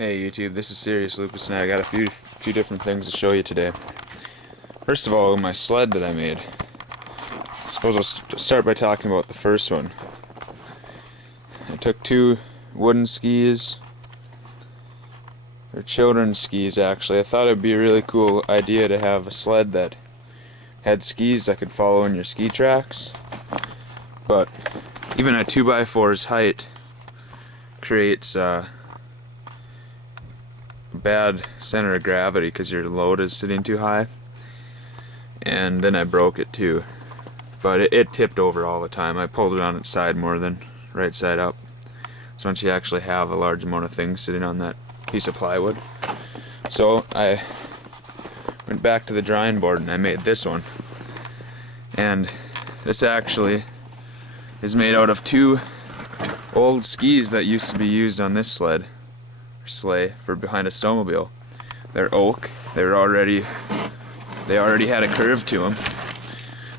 Hey YouTube, this is Serious Lupus and I got a few different things to show you today. First of all, my sled that I made. I suppose I'll start by talking about the first one. I took two wooden skis. They're children's skis actually. I thought it would be a really cool idea to have a sled that had skis that could follow in your ski tracks. But even a 2x4's height creates bad center of gravity because your load is sitting too high, and then I broke it too, but it tipped over all the time. I pulled it on its side more than right side up, so once you actually have a large amount of things sitting on that piece of plywood. So I went back to the drawing board and I made this one, and this actually is made out of two old skis that used to be used on this sled sleigh for behind a snowmobile. They're oak. They already had a curve to them.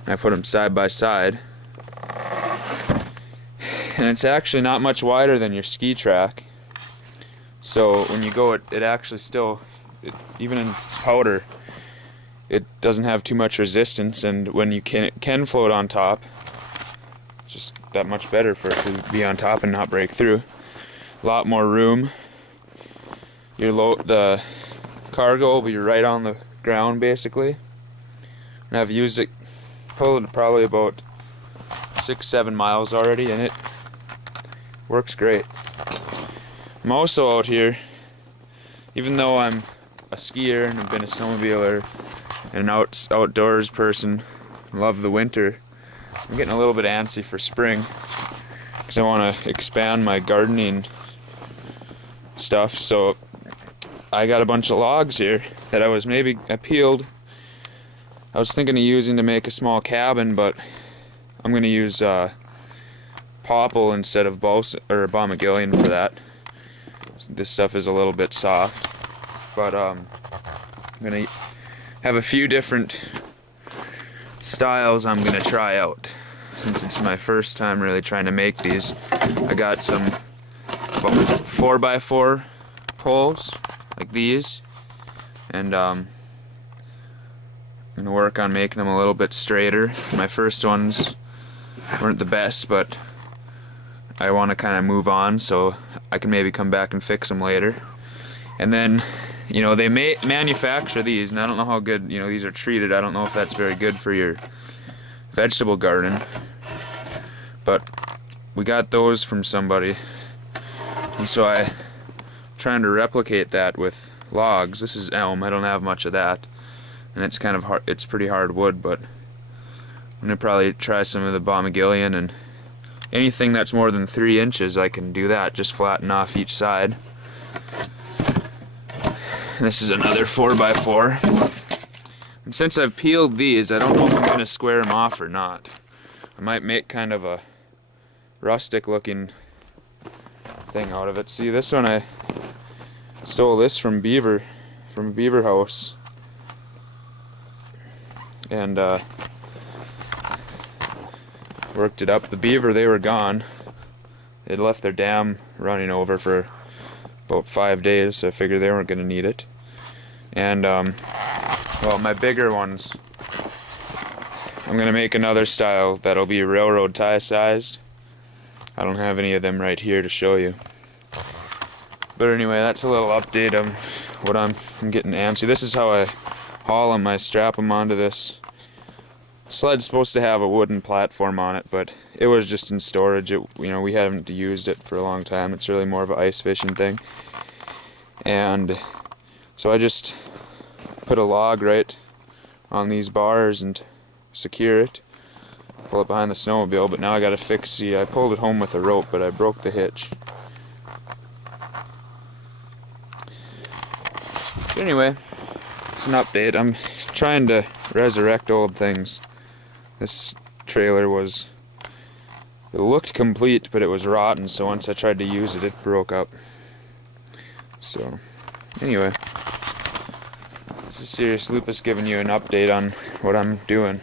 I put them side by side, and it's actually not much wider than your ski track. So when you go, it actually still, even in powder, it doesn't have too much resistance, and when you can float on top, it's just that much better for it to be on top and not break through. A lot more room. The cargo will be right on the ground basically, and I've used it, pulled it probably about 6-7 miles already, and it works great. I'm also out here, even though I'm a skier and I've been a snowmobiler and an outdoors person, love the winter, I'm getting a little bit antsy for spring because I want to expand my gardening stuff. So I got a bunch of logs here that I peeled. I was thinking of using to make a small cabin, but I'm going to use popple instead of Bomagillion for that. This stuff is a little bit soft, but I'm going to have a few different styles I'm going to try out. Since it's my first time really trying to make these, I got some 4x4 poles like these, and I'm going to work on making them a little bit straighter. My first ones weren't the best, but I want to kind of move on so I can maybe come back and fix them later. And then, you know, they manufacture these, and I don't know how good, you know, these are treated. I don't know if that's very good for your vegetable garden, but we got those from somebody, and so I'm trying to replicate that with logs. This is elm. I don't have much of that, and it's kind of hard. It's pretty hard wood, but I'm gonna probably try some of the Bomagillion, and anything that's more than 3 inches I can do that, just flatten off each side. And this is another 4x4, and since I've peeled these, I don't know if I'm gonna square them off or not. I might make kind of a rustic looking thing out of it. See, this one I stole this from a beaver house, and worked it up. The beaver, they were gone. They'd left their dam running over for about 5 days, so I figured they weren't going to need it. And well, my bigger ones, I'm going to make another style that'll be railroad tie sized. I don't have any of them right here to show you. But anyway, that's a little update on what I'm getting antsy. This is how I haul them. I strap them onto this. Sled's supposed to have a wooden platform on it, but it was just in storage. We haven't used it for a long time. It's really more of an ice fishing thing. And so I just put a log right on these bars and secure it. Pull it behind the snowmobile, but now I gotta fix I pulled it home with a rope, but I broke the hitch. But anyway, it's an update. I'm trying to resurrect old things. This trailer it looked complete, but it was rotten, so once I tried to use it, it broke up. So, anyway, this is Serious Lupus giving you an update on what I'm doing.